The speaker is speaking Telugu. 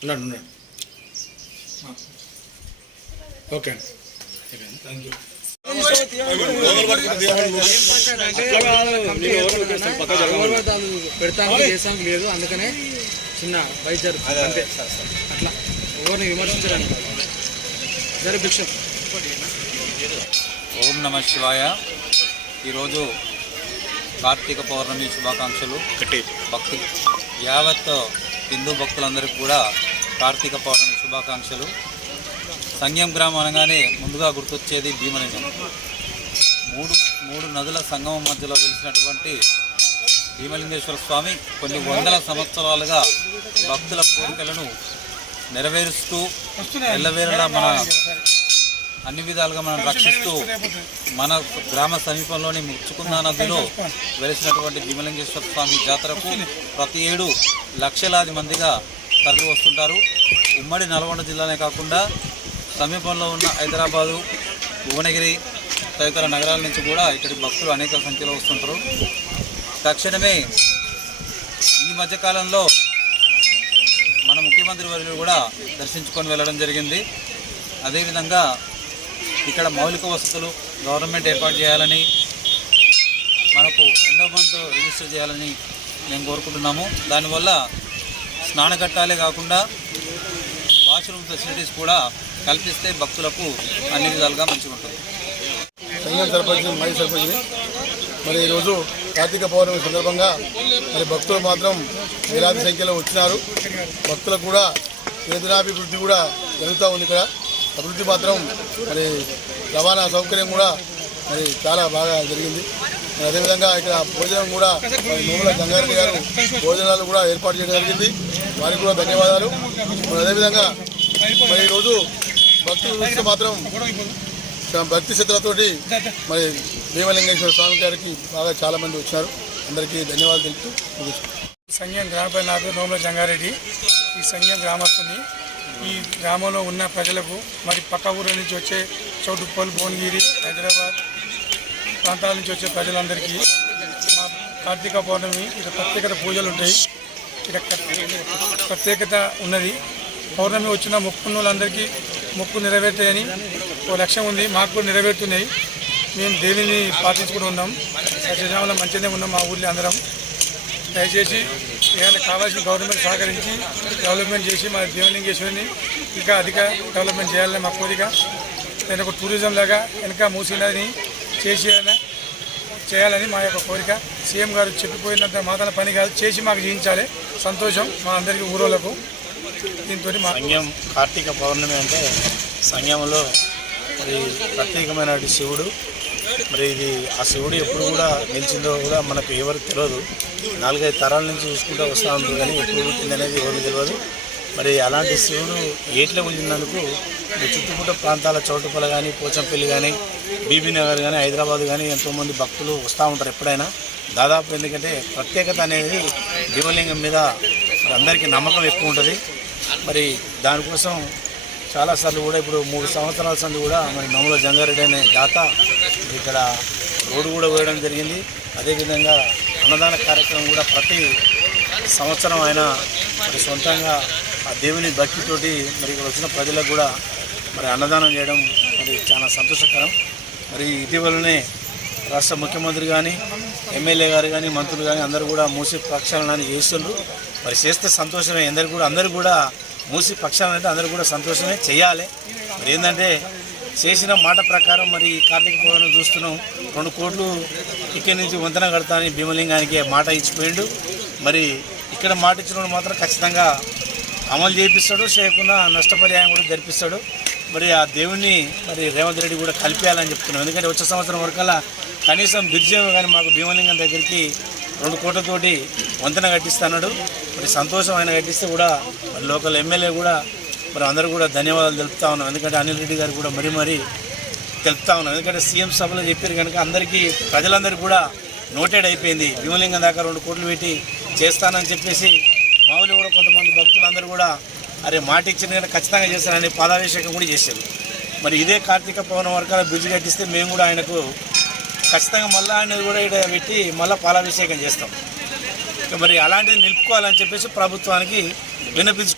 ఉన్నాడు ఉన్నాడు. ఓకే అండి. Thank you. చేసానికి లేదు అందుకనే చిన్న వైద్యరు అంతే అట్లా ఎవరిని విమర్శించడానికి సరే భిక్షం ఓం నమ శివాయ. ఈరోజు కార్తీక పౌర్ణమి శుభాకాంక్షలు. భక్తు. యావత్ హిందూ భక్తులందరికీ కూడా కార్తీక పౌర్ణమి శుభాకాంక్షలు. సంఘం గ్రామం అనగానే ముందుగా గుర్తొచ్చేది భీమలింగం మూడు మూడు నదుల సంగమం మధ్యలో వెలిసినటువంటి భీమలింగేశ్వర స్వామి కొన్ని వందల సంవత్సరాలుగా భక్తుల కోరికలను నెరవేరుస్తూ ఎల్లవేళలా మన అన్ని విధాలుగా మనం రక్షిస్తూ మన గ్రామ సమీపంలోని ముచ్చుకుందా నదిలో వెలిసినటువంటి భీమలింగేశ్వర స్వామి జాతరకు ప్రతి ఏడు లక్షలాది మందిగా తరలి వస్తుంటారు ఉమ్మడి నల్గొండ జిల్లానే కాకుండా సమీపంలో ఉన్న హైదరాబాదు భువనగిరి తదితర నగరాల నుంచి కూడా ఇక్కడి భక్తులు అనేక సంఖ్యలో వస్తుంటారు. తక్షణమే ఈ మధ్యకాలంలో మన ముఖ్యమంత్రి వర్యులు కూడా దర్శించుకొని వెళ్ళడం జరిగింది. అదేవిధంగా ఇక్కడ మౌలిక వసతులు గవర్నమెంట్ ఏర్పాటు చేయాలని మనకు ఎండోమెంట్ రిజిస్టర్ చేయాలని మేము కోరుకుంటున్నాము. దానివల్ల స్నానఘట్టాలే కాకుండా వాష్రూమ్ ఫెసిలిటీస్ కూడా కల్పిస్తే భక్తులకు అన్ని విధాలుగా మంచిగా ఉంటుంది. సంఘం సర్పంచ్ మై సర్పంచ్ని మరి ఈరోజు కార్తీక పౌర్ణమి సందర్భంగా మరి భక్తులు మాత్రం వేలాది సంఖ్యలో వచ్చినారు. భక్తులకు కూడా వేతనాభివృద్ధి కూడా జరుగుతూ ఉంది ఇక్కడ. అభివృద్ధి మాత్రం మరి రవాణా సౌకర్యం కూడా మరి చాలా బాగా జరిగింది. అదేవిధంగా ఇక్కడ భోజనం కూడా మరి నోముల గంగారెడ్డి గారు భోజనాలు కూడా ఏర్పాటు చేయడం జరిగింది. వారికి కూడా ధన్యవాదాలు. అదేవిధంగా మరి ఈరోజు భక్తులు చూస్తే మాత్రం భక్తి శ్రద్ధలతోటి మరి భీమలింగేశ్వర స్వామి గారికి బాగా చాలా మంది వచ్చినారు అందరికీ ధన్యవాదాలు తెలుపుతూ. సంఘం గ్రామపై నా పేరు నోముల జంగారెడ్డి. ఈ సంఘం గ్రామస్తుని. ఈ గ్రామంలో ఉన్న ప్రజలకు మరి పక్క ఊళ్ళ నుంచి వచ్చే చౌటుప్పల్ భువనగిరి హైదరాబాద్ ప్రాంతాల నుంచి వచ్చే ప్రజలందరికీ మా కార్తీక పౌర్ణమి ఇక్కడ ప్రత్యేకత పూజలు ఉంటాయి. ఇక్కడ ప్రత్యేకత ఉన్నది. పౌర్ణమి వచ్చిన మొక్కున్నోళ్ళందరికీ మొక్కు నెరవేర్తాయని ఓ లక్ష్యం ఉంది. మాకు కూడా నెరవేరుతున్నాయి. మేము దేవిని పాటించుకుని ఉన్నాం? సత్యజామలో మంచిగానే ఉన్నాం మా ఊళ్ళో అందరం. దయచేసి ఏమైనా కావాల్సిన గవర్నమెంట్ సహకరించి డెవలప్మెంట్ చేసి మా దేవలింగేశ్వరిని ఇంకా అధిక డెవలప్మెంట్ చేయాలని మా కోరిక. నేను ఒక టూరిజం లాగా వెనక మూసినని చేసి చేయాలని మా యొక్క కోరిక. సీఎం గారు చెప్పిపోయినంత మాత్రం పని కాదు. చేసి మాకు జీవించాలి. సంతోషం మా అందరికీ ఊరోళ్ళకు. సంఘం కార్తీక పౌర్ణమి అంటే సంఘంలో మరి ప్రత్యేకమైన శివుడు. మరి ఇది ఆ శివుడు ఎప్పుడు కూడా నిలిచిందో కూడా మనకు ఎవరికి తెలియదు నాలుగైదు తరాల నుంచి చూసుకుంటూ వస్తూ ఉంటుంది కానీ ఎప్పుడు పుట్టింది అనేది ఎవరికి తెలియదు మరి అలాంటి శివుడు ఏట్లో ఉండినందుకు ఈ చుట్టుపక్కల ప్రాంతాల చౌటుపల్ల కానీ పోచంపల్లి కానీ బీబీ నగర్ కానీ హైదరాబాద్ కానీ ఎంతోమంది భక్తులు వస్తూ ఉంటారు ఎప్పుడైనా. దాదాపు ఎందుకంటే ప్రత్యేకత అనేది భీమలింగం మీద అందరికీ నమ్మకం ఎక్కువ ఉంటుంది. మరి దానికోసం చాలాసార్లు కూడా ఇప్పుడు మూడు సంవత్సరాల సంది కూడా మరి నమ్మల జంగారెడ్డి అనే దాత ఇక్కడ రోడ్డు కూడా వేయడం జరిగింది. అదేవిధంగా అన్నదాన కార్యక్రమం కూడా ప్రతి సంవత్సరం ఆయన మరి సొంతంగా ఆ దేవుని భక్తితోటి మరి ఇక్కడ వచ్చిన ప్రజలకు కూడా మరి అన్నదానం చేయడం మరి చాలా సంతోషకరం. మరి ఇటీవలనే రాష్ట్ర ముఖ్యమంత్రి కానీ ఎమ్మెల్యే గారు కానీ మంత్రులు కానీ అందరూ కూడా మూసి ప్రక్షాళన చేస్తుండ్రు. మరి చేస్తే సంతోషమే. అందరు కూడా అందరూ కూడా మూసి పక్షాలు అంటే అందరూ కూడా సంతోషమే చేయాలి. మరి ఏంటంటే చేసిన మాట ప్రకారం మరి ఈ కార్తీక పౌర్ణమి చూస్తున్నాం. రెండు కోట్లు ఇక్కడి నుంచి వంతెన కడతానని భీమలింగానికి మాట ఇచ్చిపోయిండు. మరి ఇక్కడ మాట ఇచ్చిన మాత్రం ఖచ్చితంగా అమలు చేపిస్తాడు. చేయకుండా నష్టపరిహారం కూడా జరిపిస్తాడు. మరి ఆ దేవుణ్ణి మరి రేవంత్ రెడ్డి కూడా కలిపేయాలని చెప్తున్నాం. ఎందుకంటే వచ్చే సంవత్సరం వరకల్లా కనీసం బిర్జేమో కానీ మాకు భీమలింగం దగ్గరికి రెండు కోట్లతోటి వంతెన కట్టిస్తున్నాడు మరి సంతోషం ఆయన కట్టిస్తే కూడా మరి లోకల్ ఎమ్మెల్యే కూడా మరి అందరూ కూడా ధన్యవాదాలు తెలుపుతా ఉన్నాం. ఎందుకంటే అనిల్ రెడ్డి గారు కూడా మరీ మరీ తెలుపుతా ఉన్నాం. ఎందుకంటే సీఎం సభలో చెప్పారు కనుక అందరికీ ప్రజలందరికీ కూడా నోటెడ్ అయిపోయింది. భీమలింగం దాకా రెండు కోట్లు పెట్టి చేస్తానని చెప్పేసి మామూలు కూడా కొంతమంది భక్తులందరూ కూడా అరే మాట ఇచ్చిన కనుక ఖచ్చితంగా చేస్తానని పాదాభిషేకం కూడా చేశారు. మరి ఇదే కార్తీక పౌర్ణం వరకు బ్రిడ్జ్ కట్టిస్తే మేము కూడా ఆయనకు ఖచ్చితంగా మళ్ళీ అనేది కూడా ఇక్కడ పెట్టి మళ్ళీ పాలాభిషేకం చేస్తాం. మరి అలాంటిది నిలుపుకోవాలని చెప్పేసి ప్రభుత్వానికి వినిపించు